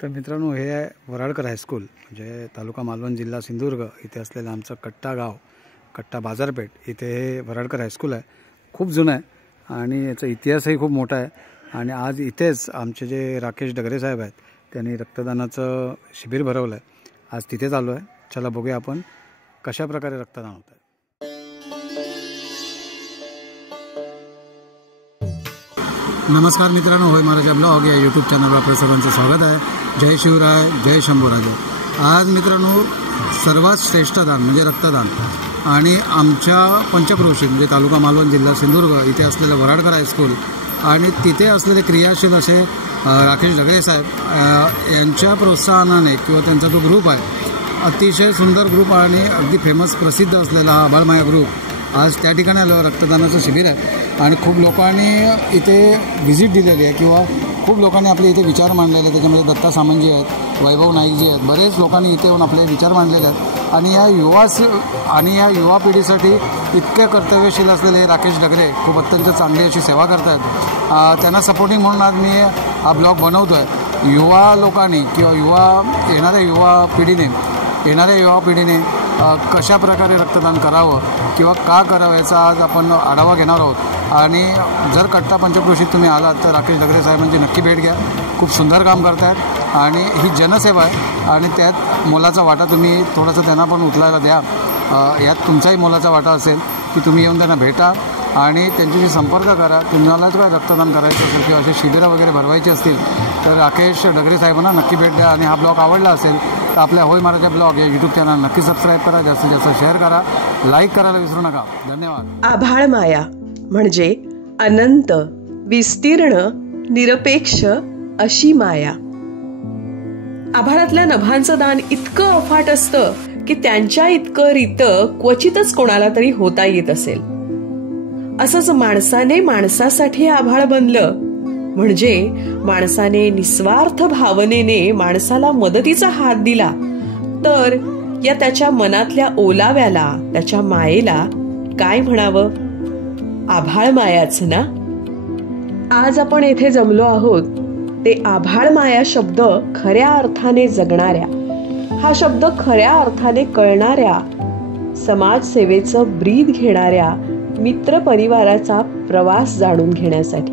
तर मित्रांनो, हे आहे वराडकर हायस्कूल, म्हणजे तालुका मालवण, जिल्हा सिंधुदुर्ग इथे असलेलं आमचं कट्टा गाव, कट्टा बाजारपेठ इथे हे वराडकर हायस्कूल आहे. खूप जुनं आहे आणि याचा इतिहासही खूप मोठा आहे. आणि आज इथेच आमचे जे राकेश डगरे साहेब आहेत त्यांनी रक्तदानाचं शिबिर भरवलं आहे. आज तिथेच आलो आहे. चला बघूया आपण कशा प्रकारे रक्तदान होतं आहे. नमस्कार मित्रांनो, होय महाराजा ब्लॉग या यूट्यूब चॅनलवर आपल्या सर्वांचं स्वागत आहे. जय शिवराय, जय शंभूराजे. आज मित्रांनो सर्वात श्रेष्ठ दान म्हणजे रक्तदान आणि आमच्या पंचक्रोशी म्हणजे तालुका मालवण, जिल्हा सिंधुदुर्ग इथे असलेलं वराडकर हायस्कूल आणि तिथे असलेले क्रियाशील असे राकेश डगरे साहेब यांच्या प्रोत्साहनाने किंवा त्यांचा जो ग्रुप आहे, अतिशय सुंदर ग्रुप आणि अगदी फेमस प्रसिद्ध असलेला हा आभाळमाया ग्रुप आज त्या ठिकाणी आलो. रक्तदानाचं शिबिर आहे आणि खूप लोकांनी इथे व्हिजिट दिलेली आहे किंवा खूप लोकांनी आपले इथे विचार मांडलेले आहेत. त्याच्यामध्ये दत्ता सामंतजी आहेत, वैभव नाईकजी आहेत, बरेच लोकांनी इथे येऊन आपले विचार मांडलेले आहेत. आणि या युवा पिढीसाठी इतके कर्तव्यशील असलेले राकेश डगरे खूप अत्यंत चांगली अशी सेवा करत आहेत. त्यांना सपोर्टिंग म्हणून आज मी हा ब्लॉग बनवतो आहे. युवा लोकांनी किंवा येणाऱ्या युवा पिढीने कशा प्रकारे रक्तदान करावं किंवा का करावं याचा आज आपण आढावा घेणार आहोत. आणि जर कट्टा पंचक्रोशीत तुम्ही आलात तर राकेश डगरे साहेबांची नक्की भेट घ्या. खूप सुंदर काम करत आहेत आणि ही जनसेवा आहे आणि त्यात मोलाचा वाटा तुम्ही थोडंसं त्यांना पण उचलायला द्या. यात तुमचाही मोलाचा वाटा असेल की तुम्ही येऊन त्यांना भेटा आणि त्यांच्याशी संपर्क करा. तुम्हाला काय रक्तदान करायचं असेल किंवा असे शिबिरं वगैरे भरवायची असतील तर राकेश डगरे साहेबांना नक्की भेट द्या. आणि हा ब्लॉग आवडला असेल तर आपल्या होय महाराजा ब्लॉग या यूट्यूब चॅनल नक्की सबस्क्राईब करा, जास्तीत जास्त शेअर करा, लाईक करायला विसरू नका. धन्यवाद. आभाळमाया म्हणजे अनंत, विस्तीर्ण, निरपेक्ष अशी माया. आभाळातल्या नभांचं दान इतकं अफाट असतं की त्यांच्या इतकं रितं क्वचितच कोणाला तरी होता येत असेल. असंच माणसाने माणसासाठी आभाळ बनलं म्हणजे माणसाने निस्वार्थ भावनेने माणसाला मदतीचा हात दिला तर या त्याच्या मनातल्या ओलाव्याला, त्याच्या मायेला काय म्हणावं? आभाळ मायाच ना. आज आपण येथे जमलो आहोत ते आभाळ माया शब्द खऱ्या अर्थाने जगणाऱ्या, हा शब्द खऱ्या अर्थाने कळणाऱ्या, समाजसेवेचं ब्रीद घेणाऱ्या मित्र परिवाराचा प्रवास जाणून घेण्यासाठी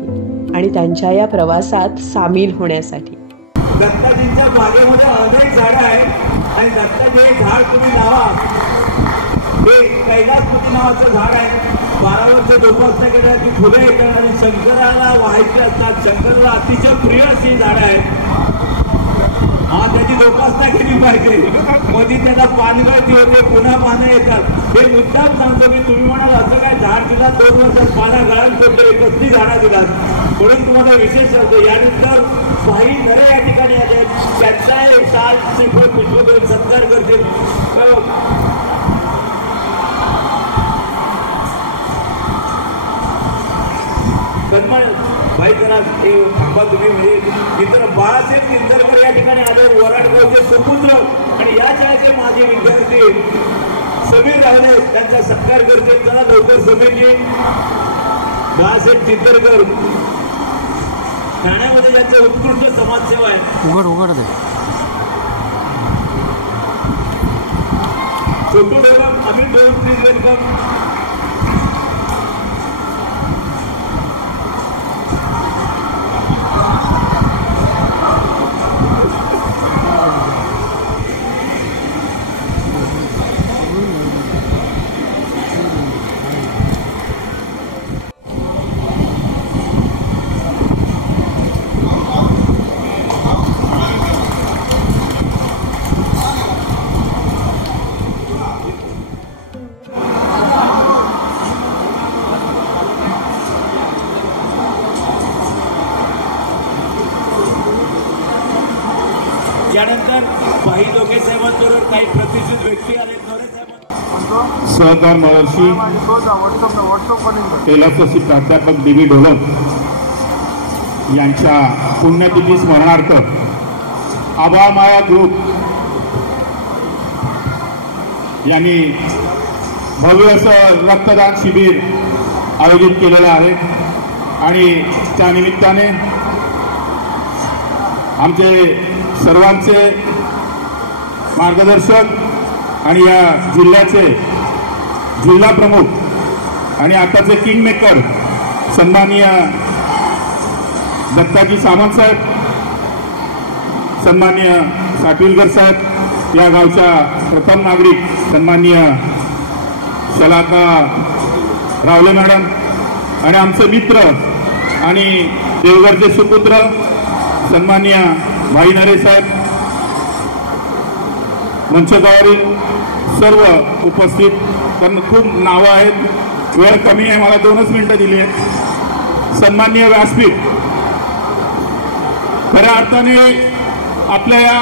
आणि त्यांच्या या प्रवासात सामील होण्यासाठी. दत्ताजींच्या बागेमध्ये अनेक झाडं आहेत आणि दत्ताजी हे झाड तुम्ही लावा. हे कैलासपती नावाचं झाड आहे. 12 वर्ष जोपासना केल्याची फुलं येतात आणि शंकराला व्हायचे असतात. शंकराला अतिशय प्रिय अशी झाडं आहेत. त्याची जोपासना केली पाहिजे. मध्ये त्याला पानगळती होते, पुन्हा पानं येतात. हे मुद्दाम सांगतो मी. तुम्ही म्हणाल असं काय झाड दिला 2 वर्षात पानं गळायला सोडले, कसली झाडं दिलात म्हणून तुम्हाला विशेष सांगतो. यानंतर काही घरे या ठिकाणी आले, त्यांचा साल श्रीफळ पुष्प देऊन सत्कार करतील. सन्मान भाई जरा थांबा तुम्ही. म्हणजे इतर बाळासाहेब किंजरकर या ठिकाणी आले, वराडगावचे सुपुत्र आणि या शाळेचे माझे विद्यार्थी समीर रावले त्यांचा सत्कार करते. चला लवकर समीरजी. बाळासाहेब किंजरकर ठाण्यामध्ये त्यांचं उत्कृष्ट समाजसेवा आहे. उघड दे. छोटू डेवम, अमित डेवम, प्लीज वेलकम. यानंतर काही लोके साहेबांबरोबर काही प्रतिष्ठित व्यक्ती आले. सहकार महर्षी कैलासवासी प्राध्यापक डी.व्ही. ढोलक यांच्या पुण्यतिथी स्मरणार्थ आभाळमाया ग्रुप यांनी भव्य असं रक्तदान शिबिर आयोजित केलेलं आहे आणि त्या निमित्ताने आमचे सर्वांचे मार्गदर्शक आणि या जिल्ह्याचे जिल्हा प्रमुख आणि आताचे किंग मेकर सन्माननीय दत्ताजी सामंत साहेब, सन्माननीय साटविलकर साहेब, या गावच्या प्रथम नागरिक सन्माननीय शलाका रावले मॅडम आणि आमचे मित्र आणि देवगडचे सुपुत्र सन्माननीय भाई नरे साहेब, मंचकावरील सर्व उपस्थित, कारण खूप नावं आहेत, वेळ कमी आहे, मला 2च मिनिटं दिली आहेत. सन्माननीय व्यासपीठ, खऱ्या अर्थाने आपल्या या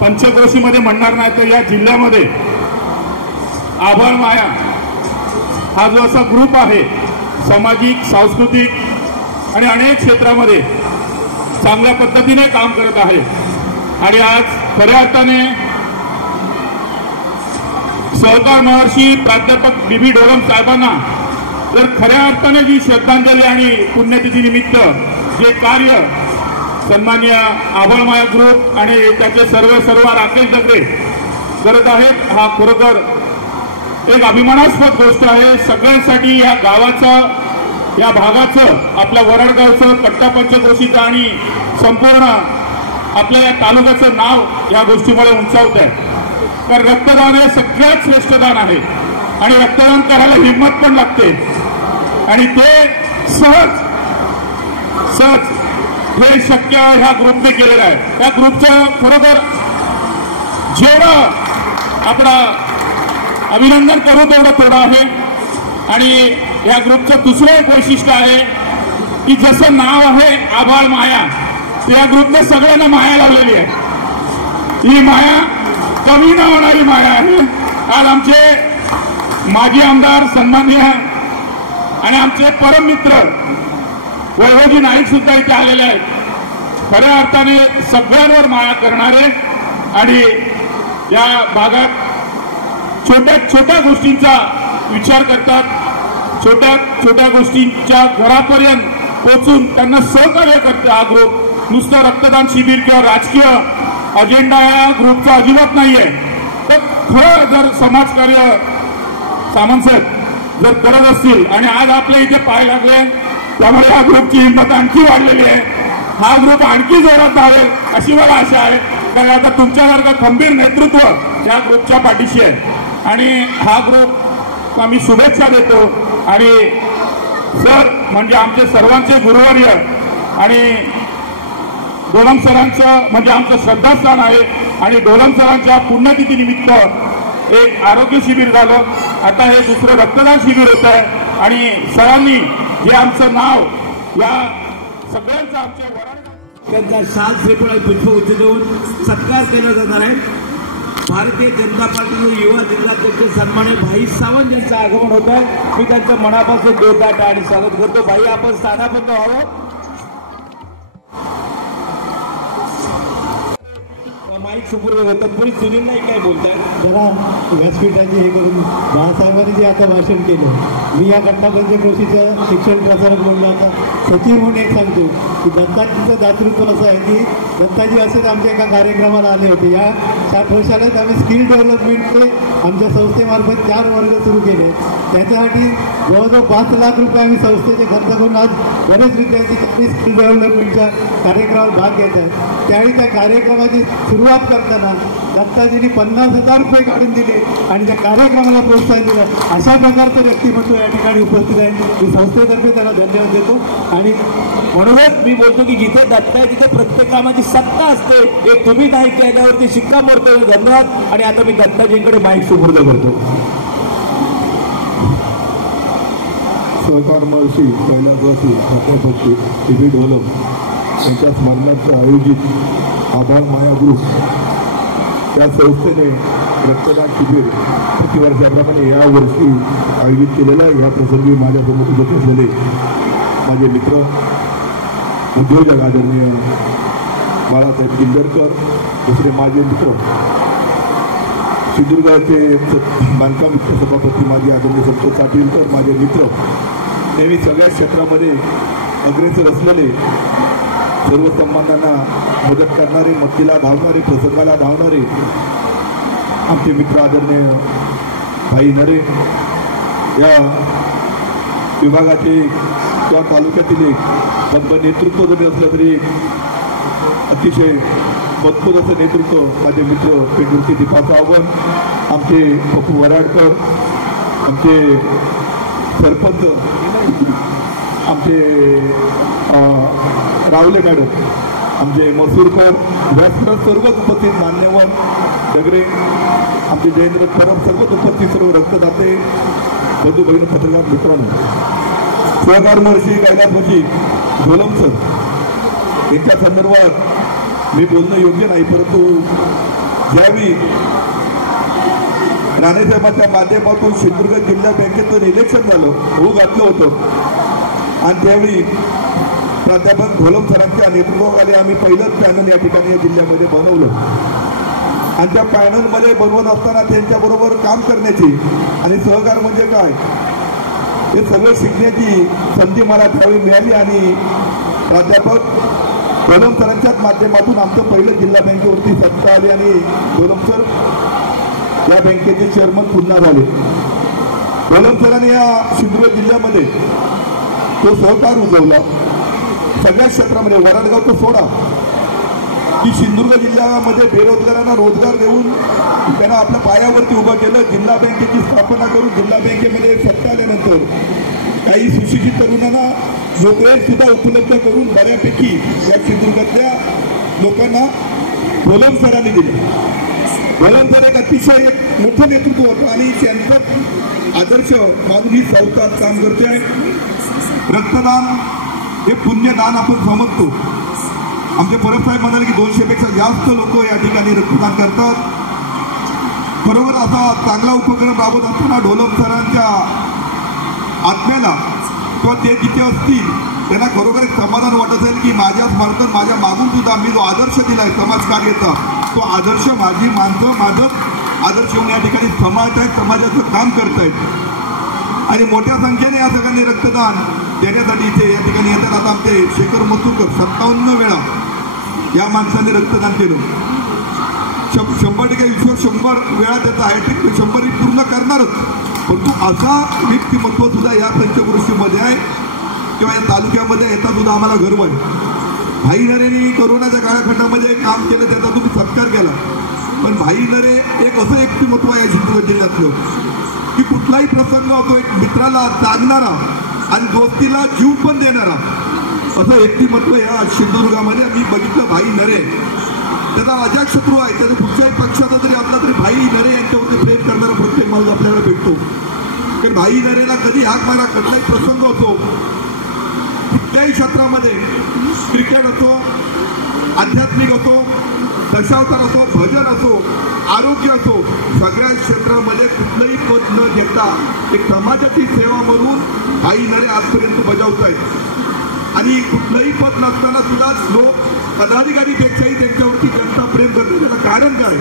पंचक्रोशीमध्ये म्हणणार नाही तर या जिल्ह्यामध्ये आभाळ माया हा जो असा ग्रुप आहे, सामाजिक, सांस्कृतिक आणि अनेक क्षेत्रामध्ये चांगल्या पद्धतीने काम करत आहे. आणि आज खऱ्या अर्थाने सहकार महर्षी प्राध्यापक बी ढोलम साहेबांना तर खऱ्या अर्थाने जी श्रद्धांजली आणि पुण्यतिथी निमित्त जे कार्य सन्माननीय आभाळ माया ग्रुप आणि त्याचे सर्व राकेश दगडे करत आहेत, हा खरोखर एक अभिमानास्पद गोष्ट आहे. सगळ्यांसाठी या गावाचं, या भागाचं, आपल्या वरडगावचं, कट्टा पंचक्रोशीचं आणि संपूर्ण आपल्या या तालुक्याचं नाव या गोष्टीमुळे उंचावत आहे. कारण रक्तदान हे सगळ्यात श्रेष्ठ दान आहे आणि रक्तदान करायला हिंमत पण लागते आणि ते सहज हे शक्य ह्या ग्रुपने केलेलं आहे. त्या ग्रुपचं खरोखर जेवढं आपला अभिनंदन करू तेवढं थोडं आहे. आणि या ग्रुपचं दुसरं एक वैशिष्ट्य आहे की जसं नाव आहे आभाळ माया, त्या ग्रुपने सगळ्यांना माया लावलेली आहे. ही माया कमी न होणारी माया आहे. आज आमचे माजी आमदार सन्माननीय आणि आमचे परम मित्र वैभवजी नाईक सुद्धा इथे आलेले आहेत. खऱ्या अर्थाने सगळ्यांवर माया करणारे आणि या भागात छोट्या गोष्टींचा विचार करतात, छोट्या गोष्टींच्या घरापर्यंत पोहोचून त्यांना सहकार्य करते हा ग्रुप. नुसतं रक्तदान शिबिर किंवा राजकीय अजेंडा या ग्रुपचा अजिबात नाहीये. तर खरं जर समाजकार्य सामंत साहेब जर करत असतील आणि आज आपल्या इथे पाय लागले, त्यामुळे या ग्रुपची हिंमत आणखी वाढलेली आहे. हा ग्रुप आणखी जोरात राहील अशी मला आशा आहे. कारण आता तुमच्यासारखं खंबीर नेतृत्व या ग्रुपच्या पाठीशी आहे आणि हा ग्रुप आम्ही शुभेच्छा देतो. आणि सर म्हणजे आमचे सर्वांचे गुरुवर्य आणि ढोलम सरांचं म्हणजे आमचं श्रद्धास्थान आहे आणि ढोलम सरांच्या पुण्यतिथी निमित्त एक आरोग्य शिबिर झालं, आता हे दुसरं रक्तदान शिबिर होत आहे आणि सरांनी जे आमचं नाव या सगळ्यांचं आमच्या त्यांचा शाल श्रीफळ पुष्प उच्च देऊन सत्कार केला जाणार आहे. भारतीय जनता पार्टीचे युवा जिल्हाध्यक्ष सन्मान्य भाई सावंत यांचं आगमन होत आहे. मी त्यांचं मनापासून जोरदार आणि स्वागत करतो. भाई आपण स्थानाबद्ध व्हावं. माईक सुपूर्द तत्पूर्वी सुनील नाईक काय बोलतात जरा व्यासपीठाची हे करून बाळासाहेबांनी जे आता भाषण केलं, मी या कट्टा पंचक्रोशीचं शिक्षण प्रसारक मंडळाचा सचिव म्हणून एक सांगतो की दत्ताजीचं दातृत्व असं आहे की दत्ताजी असेच आमच्या एका कार्यक्रमाला आले होते. या 60 वर्षालाच आम्ही स्किल डेव्हलपमेंटचे आमच्या संस्थेमार्फत 4 वर्ग सुरू केले. त्याच्यासाठी जवळजवळ 5 लाख रुपये आम्ही संस्थेचे खर्च करून आज बरेच विद्यार्थी स्किल डेव्हलपमेंटच्या कार्यक्रमात भाग घेत आहेत. त्यावेळी त्या कार्यक्रमाची सुरुवात करताना दत्ताजींनी 50,000 रुपये काढून दिले आणि त्या कार्यक्रमाला प्रोत्साहन दिलं. अशा प्रकारचं व्यक्तिमत्व या ठिकाणी उपस्थित आहे. मी संस्थेतर्फे त्यांना धन्यवाद देतो. आणि म्हणूनच मी बोलतो की जिथे दत्ता आहे तिथे प्रत्येक कामाची सत्ता असते. हे तुम्ही नाही केल्यावरती शिक्कामोर्तब. धन्यवाद. आणि आता मी दत्ताजींकडे माईक सुपूर्द करतो. सहकार महर्षी कैलासवासी प्राध्यापक बी ढोलम यांच्या स्मरणार्थ आयोजित आभाळ माया ग्रुप या संस्थेने रक्तदान शिबिर प्रतिवर्षाप्रमाणे या वर्षी आयोजित केलेलं आहे. या प्रसंगी माझ्यासमोर उपस्थित असलेले माझे मित्र उद्योजक आदरणीय बाळासाहेब किंदरकर, दुसरे माझे मित्र सिंधुदुर्गाचे बांधकाम सभापती माझे आदरणीय संतोष साटविलकर, माझे मित्र नेहमी सगळ्या क्षेत्रामध्ये अग्रेसर असलेले सर्व संबंधांना मदत करणारे, मदतीला धावणारे, प्रसंगाला धावणारे आमचे मित्र आदरणीय भाई नरे, या विभागाचे किंवा तालुक्यातील एक बंद नेतृत्व जरी असलं तरी एक अतिशय मजबूत असं नेतृत्व माझे मित्र पेंडुर्ती दीपा सावंत, आमचे पप्पू वराडकर, आमचे सरपंच, आमचे रावले मॅडम, आमचे मसूरकर, व्यासपीठात सर्वच उपस्थित मान्यवर डगरे, आमचे जयेंद्र परब, सर्वच उपस्थित सर्व रक्तदाते बंधू भगिनी पत्रकार मित्रांनो, सहकार महर्षी कैलास महर्षी ढोलम सर यांच्या संदर्भात मी बोलणं योग्य नाही, परंतु ज्यावेळी राणेसाहेबांच्या माध्यमातून सिंधुदुर्ग जिल्हा बँकेचं इलेक्शन झालं, हो घातलं होतं आणि त्यावेळी प्राध्यापक ढोलम सरांच्या नेतृत्वाखाली आम्ही पहिलंच पॅनल या ठिकाणी जिल्ह्यामध्ये बनवलं आणि त्या पॅनलमध्ये बनवत असताना त्यांच्याबरोबर काम करण्याची आणि सहकार म्हणजे काय हे सगळं शिकण्याची संधी मला त्यावेळी मिळाली आणि प्राध्यापक ढोलम सरांच्याच माध्यमातून आमचं पहिलं जिल्हा बँकेवरती सत्ता आली आणि ढोलम सर या बँकेचे चेअरमन पुन्हा झाले. ढोलम सरांनी या सिंधुदुर्ग जिल्ह्यामध्ये तो सहकार उजवला सगळ्या क्षेत्रामध्ये. वराडगाव तो सोडा की सिंधुदुर्ग जिल्ह्यामध्ये बेरोजगारांना रोजगार देऊन त्यांना आपल्या पायावरती उभं केलं. जिल्हा बँकेची स्थापना करून जिल्हा बँकेमध्ये सत्ता आल्यानंतर काही सुशिक्षित तरुणांना नोकऱ्या सुद्धा उपलब्ध करून बऱ्यापैकी या सिंधुदुर्गातल्या लोकांना ढोलम सरांनी दिले. ढोलम सर एक अतिशय एक मोठं नेतृत्व होतं आणि त्यांचं आदर्श मानून ही संस्था काम करते आहे. रक्तदान हे पुण्यदान आपण समजतो. आमचे परब साहेब म्हणाले की 200पेक्षा जास्त लोक या ठिकाणी रक्तदान करतात. बरोबर असा चांगला उपक्रम राबवत असताना ढोलम सरांच्या आत्म्याला किंवा ते जिथे असतील त्यांना खरोखर एक समाधान वाटत असेल की माझ्या स्मर्थन माझ्या मागून सुद्धा मी जो आदर्श दिलाय समाजकार्याचा तो आदर्श माझी माणसं माझं आदर्श येऊन या ठिकाणी समाजात समाजाचं काम करतायत आणि मोठ्या संख्येने या सगळ्यांनी रक्तदान देण्यासाठी इथे या ठिकाणी येतात. आता आमचे शेखर मसूरकर 57 वेळा या माणसाने रक्तदान केलं. 100% विश्वास 100 वेळा त्याचा हॅट्रिक 100 पूर्ण करणारच. परंतु असा व्यक्तिमत्व सुद्धा या पंचक्रोशीमध्ये आहे किंवा या तालुक्यामध्ये याचा सुद्धा आम्हाला गर्व आहे. भाई नरेंनी कोरोनाच्या काळखंडामध्ये काम केलं, त्याचा तुम्ही सत्कार केला. पण भाई नरे एक असं व्यक्तिमत्व आहे सिंधुदुर्ग जिल्ह्यातलं की कुठलाही प्रसंग होतो एक मित्राला जागणारा आणि दोस्तीला जीव पण देणारा असं व्यक्तिमत्व या सिंधुदुर्गामध्ये मी बघितलं. भाई नरे त्याचा अजातशत्रू आहे. त्याचा कुठल्याही पक्षाचा जरी असला तरी भाई नरे यांच्यावरती प्रेम करणारा प्रत्येक माणूस आपल्याला भेटतो. कारण भाई नरेला कधी हाक मारा कुठलाही प्रसंग होतो कुठल्याही क्षेत्रामध्ये, क्रिकेट असो, आध्यात्मिक असो, दशावतार असो, भजन असो, आरोग्य असो, सगळ्या क्षेत्रामध्ये कुठलंही पद न घेता एक समाजाची सेवा म्हणून भाई नरे आजपर्यंत बजावत आहेत. आणि कुठलंही पद नसताना सुद्धा लोक पदाधिकारीपेक्षाही त्यांच्यावरती जनता प्रेम करते. त्याला कारण काय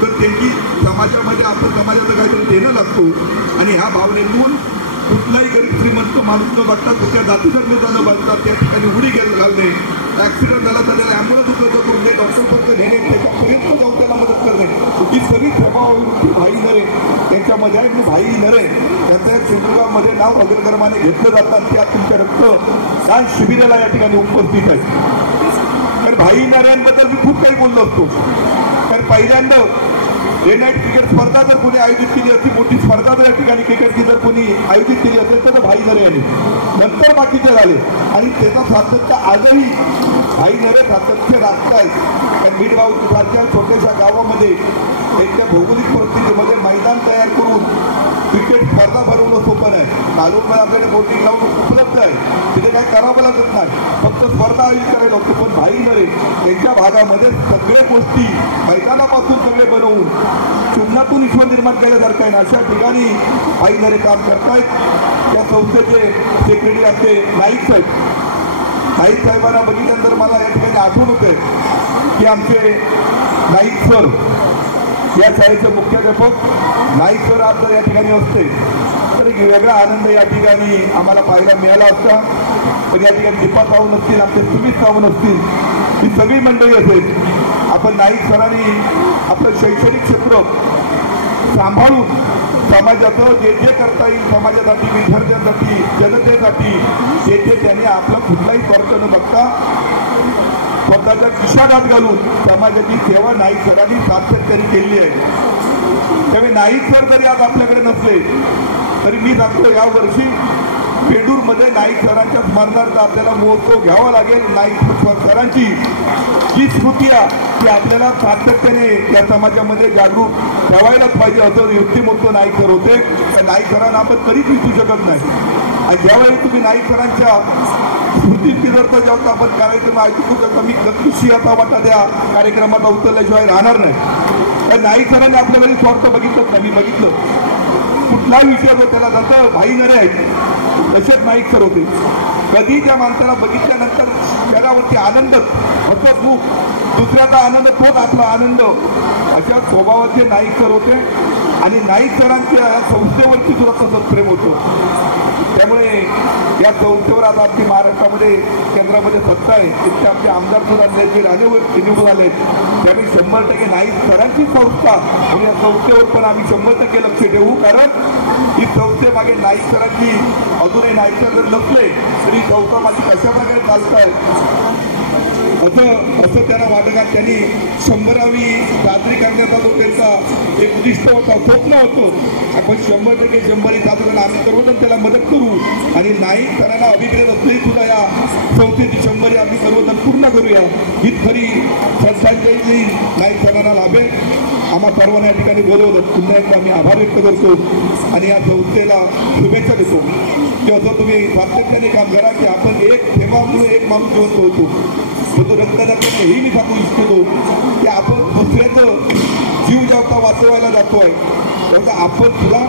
तर त्यांची समाजामध्ये आपण समाजाचं काहीतरी देणं लागतो आणि ह्या भावनेतून कुठलाही गरीब श्रीमंत माणूस न बघता कुठल्या जाती धर्मेचा न बघता त्या ठिकाणी उडी घालणे, ऍक्सिडेंट झाला तर त्याला ॲम्ब्युलन्स उपलब्ध करून दे, डॉक्टरपर्यंत नेणे, त्याच्यापर्यंत जाऊन त्याला मदत करणे ही सगळी प्रभाववृत्ती भाई नरे त्यांच्यामध्ये आहे. भाई नरे त्यांचं एक सिंधुदुर्गामध्ये नाव अग्रक्रमाने घेतलं जातात. त्या तुमच्या रक्तदान शिबिराला या ठिकाणी उपस्थित आहे. तर भाई नरेंबद्दल मी खूप काही बोललो असतो. तर पहिल्यांदा डे नाईट क्रिकेट स्पर्धा जर कोणी आयोजित केली असती, मोठी स्पर्धा जर या ठिकाणी क्रिकेटची जर कोणी आयोजित केली असेल तर भाई नरे यांनी नंतर बाकीचे झाले आणि त्याचा सातत्य आजही भाई नरे सातत्य राखतायत. कारण मीठगाव सारख्या छोट्याशा गावामध्ये त्यांच्या भौगोलिक परिस्थितीमध्ये मैदान तयार करून क्रिकेट स्पर्धा भरवणं सोपं नाही. नालूरमध्ये आपल्याला बोटिंग ग्राउंड उपलब्ध आहे, तिथे काय करावं लागत नाही, फक्त स्पर्धा आयोजित करायला लागतो. पण भाई नरे त्यांच्या भागामध्ये सगळ्या गोष्टी मैदानापासून सगळे बनवून शून्यातून विश्व निर्माण केल्यासारखं आहे. अशा ठिकाणी भाई नरे काम करतायत. त्या संस्थेचे सेक्रेटरी आमचे नाईक साहेब, नाईक साहेबांना बघितल्यानंतर मला या ठिकाणी आठवण होते की आमचे नाईक सर या शाळेचे मुख्याध्यापक नाईक सर आज जर या ठिकाणी असते तर तर एक वेगळा आनंद या ठिकाणी आम्हाला पाहायला मिळाला असता. पण या ठिकाणी दीपा सावंत असतील, आमचे सुमित सावंत असतील, ही सगळी मंडळी असेल. आपण नाईक सरांनी आपलं शैक्षणिक क्षेत्र सांभाळून समाजाचं जे जे करता येईल समाजासाठी, विद्यार्थ्यांसाठी, जनतेसाठी जे जे त्यांनी आपलं कुठलाही खर्च न बघता स्वतःच्या खिशात घालून समाजाची सेवा नाईक सरांनी सातत्याने केली आहे. त्यामुळे नाईक सर जरी आज आपल्याकडे नसले तरी मी सांगतो या वर्षी पेंडूरमध्ये नाईक सरांच्या स्मरणार्थ आपल्याला महोत्सव घ्यावा लागेल. नाईक सरांची जी स्मृती आहे ती आपल्याला सातत्याने या समाजामध्ये जागरूक ठेवायलाच पाहिजे. असं व्यक्तिमत्व नाईक सर होते. त्या नाईक सरांना आपण कधीच विसरू शकत नाही. आणि ज्यावेळी तुम्ही नाईक सरांच्या स्मृतीप्रित्यर्थ जेव्हा आपण कार्यक्रम ऐकू शकतो, मी गतिशी आता वाटा त्या कार्यक्रमाला उतरल्याशिवाय राहणार नाही. तर नाईक सरांनी आपल्याकडे स्वार्थ बघितलंच नाही. मी बघितलं कुठलाही विषय जो त्याला जातं भाई नरे आहेत तसेच नाईक सर होते. कधी त्या माणसाला बघितल्यानंतर चेहऱ्यावरती आनंदच, हसत मुख, दुसऱ्याचा आनंद तोच आपला आनंद, अशा स्वभावाचे नाईक सर होते. आणि नाईक सरांच्या या संस्थेवरती सुद्धा सतत प्रेम होतं. त्यामुळे या संस्थेवर आता आमची महाराष्ट्रामध्ये केंद्रामध्ये सत्ता आहे. तिथे आमचे आमदार सुद्धा जे निवडून आले त्यामुळे 100% नाईक सरांची संस्था आणि या संस्थेवर पण आम्ही 100% लक्ष देऊ. कारण ही संस्थेमागे नाईक सरांची, अजूनही नाईक सर जर नसले तरी संस्था माझी कशा प्रकारे चालत असं त्यांना वाटत. त्यांनी 100वी साजरी करण्याचा जो त्यांचा एक उद्दिष्ट होता, स्वप्न होतं, आपण 100% 100 साजरी आम्ही सर्वजण त्याला मदत करू. आणि नाईक सरांना अभिप्रेत असलेली सुद्धा या संस्थेची 100 आम्ही सर्वजण पूर्ण करूया. हीच खरी श्रद्धांजली नाईक सरांना लाभेल. आम्हा सर्वांना या ठिकाणी बोलवलं, पुन्हा एकदा आम्ही आभार व्यक्त करतो आणि या संस्थेला शुभेच्छा देतो की असं तुम्ही सातत्याने काम करा की आपण एक थेंबामुळे एक माणूस जिवंत होतो. तो रक्तदाता हेही मी सांगू इच्छितो की आपण दुसऱ्याचं जीव जेव्हा वाचवायला जातोय तेव्हा आपण सुद्धा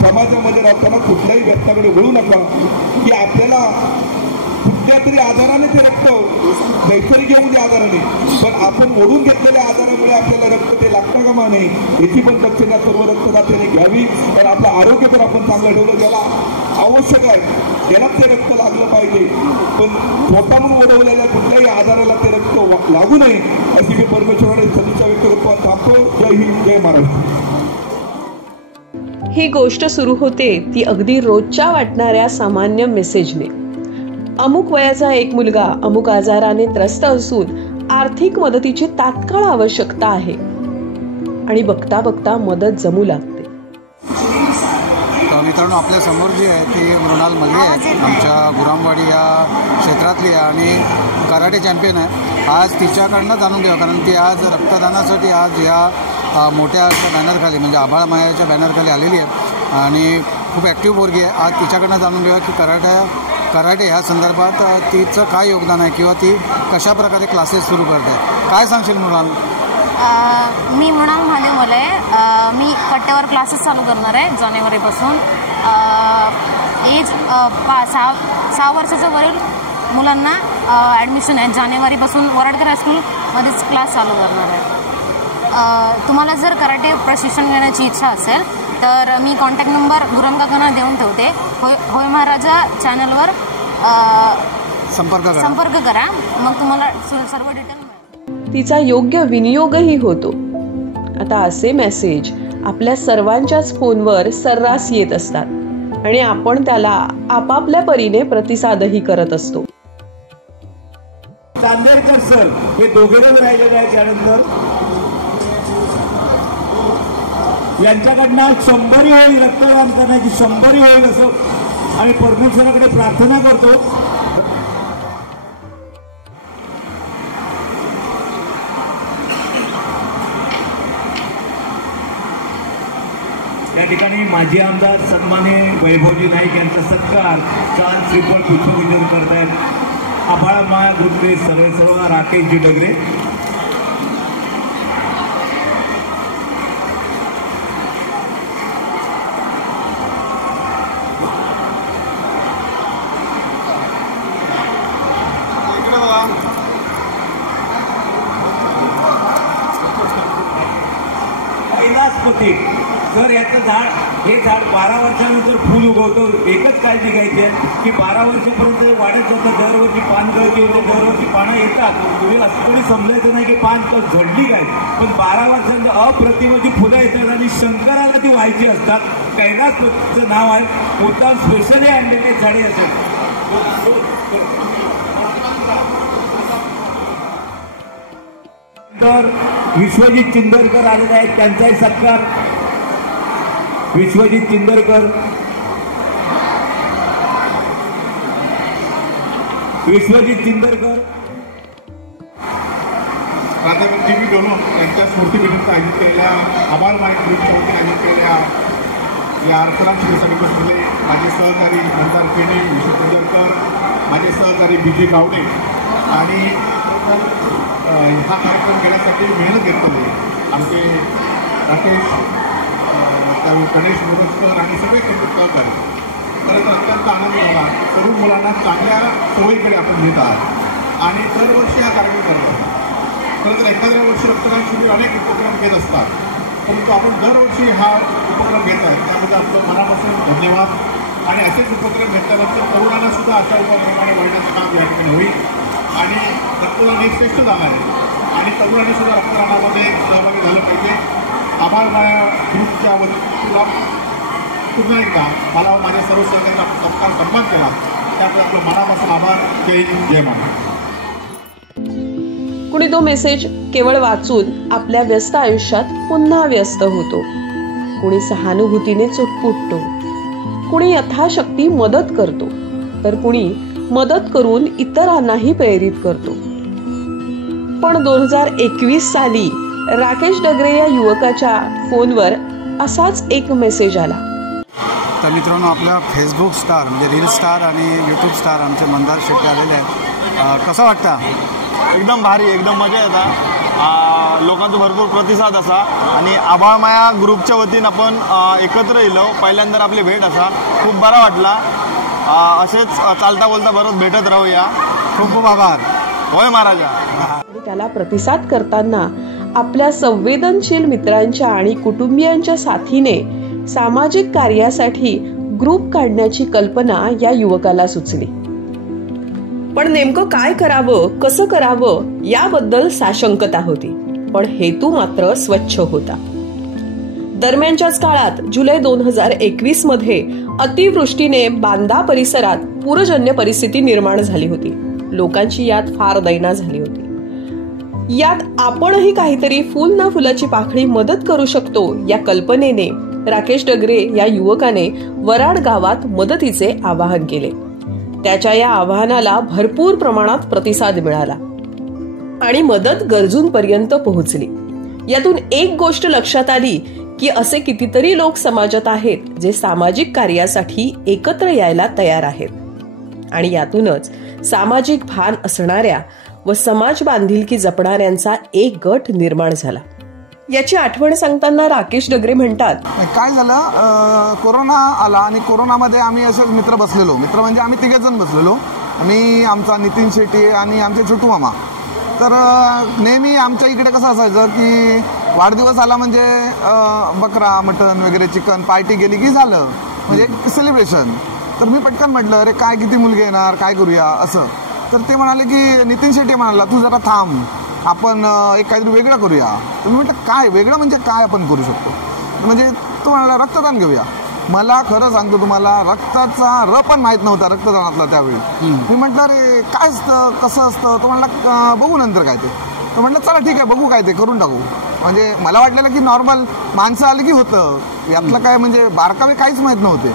समाजामध्ये राहताना कुठल्याही व्यक्तीकडे वळू नका की आपल्याला कुठल्या तरी आजाराने ते रक्त नैसर्गिक येऊन त्या आजाराने, पण आपण ओढून घेतलेल्या आजारामुळे आपल्याला रक्त ते लागतं कामा नये याची पण दक्षता सर्व रक्तदात्याने घ्यावी. तर आपलं आरोग्य तर आपण चांगलं ठेवलं, ज्याला आवश्यक आहे त्याला ते रक्त लागलं पाहिजे, पण स्वतःहून ओढवलेल्या कुठल्याही आजाराला ते रक्त लागू नये अशी मी परमेश्वराने सदिच्छा व्यक्त करतो. थांबतो. जय हिंद, जय महाराष्ट्र. ही गोष्ट सुरू होते ती अगदी रोजच्या वाटणाऱ्या सामान्य मेसेजने. अमुक वयाचा एक मुलगा अमुक आजाराने त्रस्त असून आर्थिक मदतीची तात्काळ आवश्यकता आहे आणि बघता बघता मदत जमू लागते. मित्रांनो, आपल्या समोर जी आहे ती मृणाल मल्ली आहे, आमच्या गुरामवाडी या क्षेत्रातली आहे आणि कराटे चॅम्पियन आहे. आज तिच्याकडनं जाणून घ्या, कारण ती आज रक्तदानासाठी आज या मोठ्या बॅनरखाली म्हणजे आभाळ मायाच्या बॅनरखाली आलेली आहे आणि खूप ॲक्टिव्ह पोरगी आहे. आज तिच्याकडनं जाणून घेऊया की कराटे ह्या संदर्भात तिचं काय योगदान आहे किंवा ती कशा प्रकारे क्लासेस सुरू करते. काय सांगशील मृणाल? मी मृणाल महादेव आहे. मी कट्ट्यावर क्लासेस चालू करणार आहे जानेवारीपासून. एज 6 वर्षाच्या वरील मुलांना ॲडमिशन आहे. जानेवारीपासून वराडकर हायस्कूलमध्येच क्लास चालू करणार आहे. तुम्हाला जर कराटे प्रशिक्षण घेण्याची इच्छा असेल तर मी कॉन्टॅक्ट नंबर गुरमकाकांना देऊन ठेवते. होय महाराजा चॅनलवर संपर्क करा, मग तुम्हाला सर्व डिटेल मिळेल. तिचा योग्य विनियोगही होतो. आता असे मेसेज आपल्या सर्वांच्याच फोनवर सर्रास येत असतात आणि आपण त्याला आपापल्या परीने प्रतिसादही करत असतो. चांदेरकर सर हे दोघेच राहिलेले आहेत. त्यानंतर यांच्याकडनं 100 होईल, रक्तदान करण्याची 100 होईल असं आम्ही परमेश्वराकडे प्रार्थना करतो. या ठिकाणी माजी आमदार सन्मान्य वैभवजी नाईक यांचा सत्कार चांद श्रीफळ पुष्पगुच्छ करतायत. आभाळ माया ग्रुपचे सर्व राकेशजी डगरे. कैलास पती सर याचं झाड हे झाड 12 वर्षानंतर फुल उगवतं. एकच काळजी घ्यायची आहे की 12 वर्षापर्यंत वाढत जातं. दरवर्षी पान गळती होते, दरवर्षी पानं येतात. तुम्ही असं तरी समजायचं नाही की पान झडली काय, पण 12 वर्षांचं अप्रतिम ती फुलं येतात आणि शंकराला ती व्हायची असतात. कैलासचं नाव आहे. मुद्दाम स्पेशली आणलेले झाडे असतात. तर विश्वजित चिंदरकर आलेले आहेत, त्यांचाही सत्कार. विश्वजित चिंदरकर, प्राध्यापक जी.बी. डोलो यांच्या स्मृतीनिमित्त आयोजित केलेल्या आभार माय ग्रुपच्या वतीने आयोजित केलेल्या या रक्तदान शिबिरासाठी बसलेले माझे सहकारी मंदार केणे, विश्व चिंदरकर, माझे सहकारी बी.जे. गावडे आणि हा कार्यक्रम घेण्यासाठी मेहनत घेतलेली आमचे राकेश गणेश मोदकर आणि सगळे सहकारी. खरं तर अत्यंत आनंद झाला. तरुण मुलांना चांगल्या सवयीकडे आपण घेत आहात आणि दरवर्षी हा कार्यक्रम करतो. खरं तर एखाद्या वर्षी रक्तदान शिबिर अनेक उपक्रम घेत असतात, परंतु आपण दरवर्षी हा उपक्रम घेत आहे त्याबद्दल आपलं मनापासून धन्यवाद. आणि असेच उपक्रम घेतल्यानंतर तरुणांना सुद्धा अशा उपक्रमाने वळण्याचं काम या ठिकाणी होईल आणि रक्तदान हे श्रेष्ठ दान आहे आणि तरुणांनी सुद्धा रक्तदानामध्ये सहभागी झालं पाहिजे. आभार माया ग्रुपच्या वतीला पुन्हा एकदा मला माझ्या सर्व सहकार्यांचा सत्कार सन्मान केला त्यामुळे आपलं मनापासून आभार. जय हिंद, जय महाराष्ट्र. कुणी तो मेसेज केवळ वाचून आपल्या व्यस्त आयुष्यात पुन्हा व्यस्त होतो. कुणी सहानुभूतीने चुटपुटतो, कुणी यथाशक्ती मदत करतो, तर कुणी मदत करून इतरांनाही प्रेरित करतो. पण 2021 साली राकेश डगरे या युवकाच्या फोनवर असाच एक मेसेज आला. तर मित्रांनो, आपल्या फेसबुक स्टार म्हणजे रील स्टार आणि यूट्यूब स्टार आमचे मंदार शेट्टी आलेले आहेत. कसं वाटतं? एकदम भारी, एकदम मजा येतात. लोकांचा भरपूर प्रतिसाद असा आणि आभाळ माया ग्रुपच्या वतीनं आपण एकत्र येलो. पहिल्यांदा आपली भेट असा खूप बरा वाटला. असेच चालता बोलता बरोबर भेटत राहूया. खूप खूप आभार. होय महाराजा. त्याला प्रतिसाद करताना आपल्या संवेदनशील मित्रांच्या आणि कुटुंबियांच्या साथीने सामाजिक कार्यासाठी ग्रुप काढण्याची कल्पना या युवकाला सुचली. पण नेमकं काय करावं, कसं करावं याबद्दल साशंकता होती, पण हेतू मात्र स्वच्छ होता. दरम्यानच्याच काळात जुलै 2021 मध्ये अतिवृष्टीने बांदा परिसरात पूरजन्य परिस्थिती निर्माण झाली होती. लोकांची यात फार दैना झाली होती. यात आपणही काहीतरी फुल ना फुलाची पाकळी मदत करू शकतो या कल्पनेने राकेश डगरे या युवकाने वराड गावात मदतीचे आवाहन केले. त्याच्या या आवाहनाला भरपूर प्रमाणात प्रतिसाद मिळाला आणि मदत गरजूंपर्यंत पोहोचली. यातून एक गोष्ट लक्षात आली की असे कितीतरी लोक समाजात आहेत जे सामाजिक कार्यासाठी एकत्र यायला तयार आहेत आणि यातूनच सामाजिक भान असणाऱ्या व समाज बांधिलकी जपणाऱ्यांचा एक गट निर्माण झाला. याची आठवण सांगताना राकेश डगरे म्हणतात, काय झालं, कोरोना आला आणि कोरोनामध्ये आम्ही असेच मित्र बसलेलो. मित्र म्हणजे आम्ही 3 जण बसलेलो. मी, आमचा नितीन शेट्टी आणि आमचे छोटू मामा. तर नेहमी आमच्या इकडे कसं असायचं की वाढदिवस आला म्हणजे बकरा, मटण वगैरे, चिकन पार्टी गेली की झालं, म्हणजे सेलिब्रेशन. तर मी पटकन म्हटलं, अरे काय किती मुलगे येणार, काय करूया असं. तर ते म्हणाले की, नितीन शेट्टी म्हणाला, तू जरा थांब, आपण एक काहीतरी वेगळं करूया. तर मी म्हटलं, काय वेगळं म्हणजे काय आपण करू शकतो? म्हणजे तो म्हणाला, रक्तदान घेऊया. मला खरं सांगतो तुम्हाला, रक्ताचा र पण माहीत नव्हता रक्तदानातला त्यावेळी. मी म्हटलं, अरे काय असतं, कसं असतं? तो म्हणला, बघू नंतर काय ते. तर म्हटलं, चला ठीक आहे, बघू काय ते, करून टाकू. म्हणजे मला वाटलेलं की नॉर्मल माणसं आली की होतं, यातलं काय म्हणजे बारकावे काहीच माहीत नव्हते.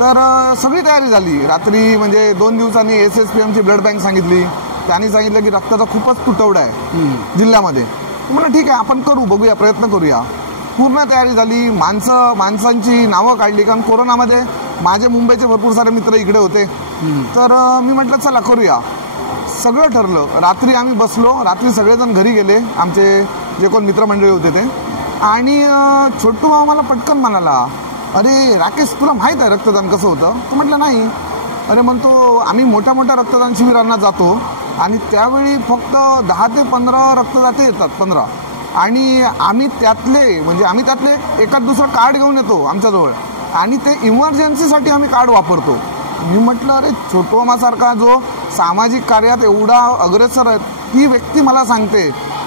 तर सगळी तयारी झाली. रात्री म्हणजे 2 दिवसांनी SSPMची ब्लड बँक सांगितली. त्यांनी सांगितलं की रक्ताचा खूपच तुटवडा आहे जिल्ह्यामध्ये. म्हणलं ठीक आहे, आपण करू, बघूया, प्रयत्न करूया. पूर्ण तयारी झाली. माणसांची नावं काढली, कारण कोरोनामध्ये माझे मुंबईचे भरपूर सारे मित्र इकडे होते. तर मी म्हटलं चला करूया. सगळं ठरलं. रात्री आम्ही बसलो. रात्री सगळेजण घरी गेले, आमचे जे कोण मित्रमंडळी होते ते. आणि छोटू मामा मला पटकन म्हणाला, अरे राकेश, तुला माहीत आहे रक्तदान कसं होतं? तर म्हटलं नाही. अरे म्हणतो, आम्ही मोठ्या मोठ्या रक्तदान शिबिरांना जातो आणि त्यावेळी फक्त 10 ते 15 रक्तदाते येतात, 15. आणि आम्ही त्यातले एखाद दुसरं कार्ड घेऊन येतो आमच्याजवळ. आणि ते इमर्जन्सीसाठी आम्ही कार्ड वापरतो. मी म्हटलं अरे छोटोमासारखा जो सामाजिक कार्यात एवढा अग्रेसर आहे ती व्यक्ती मला सांगते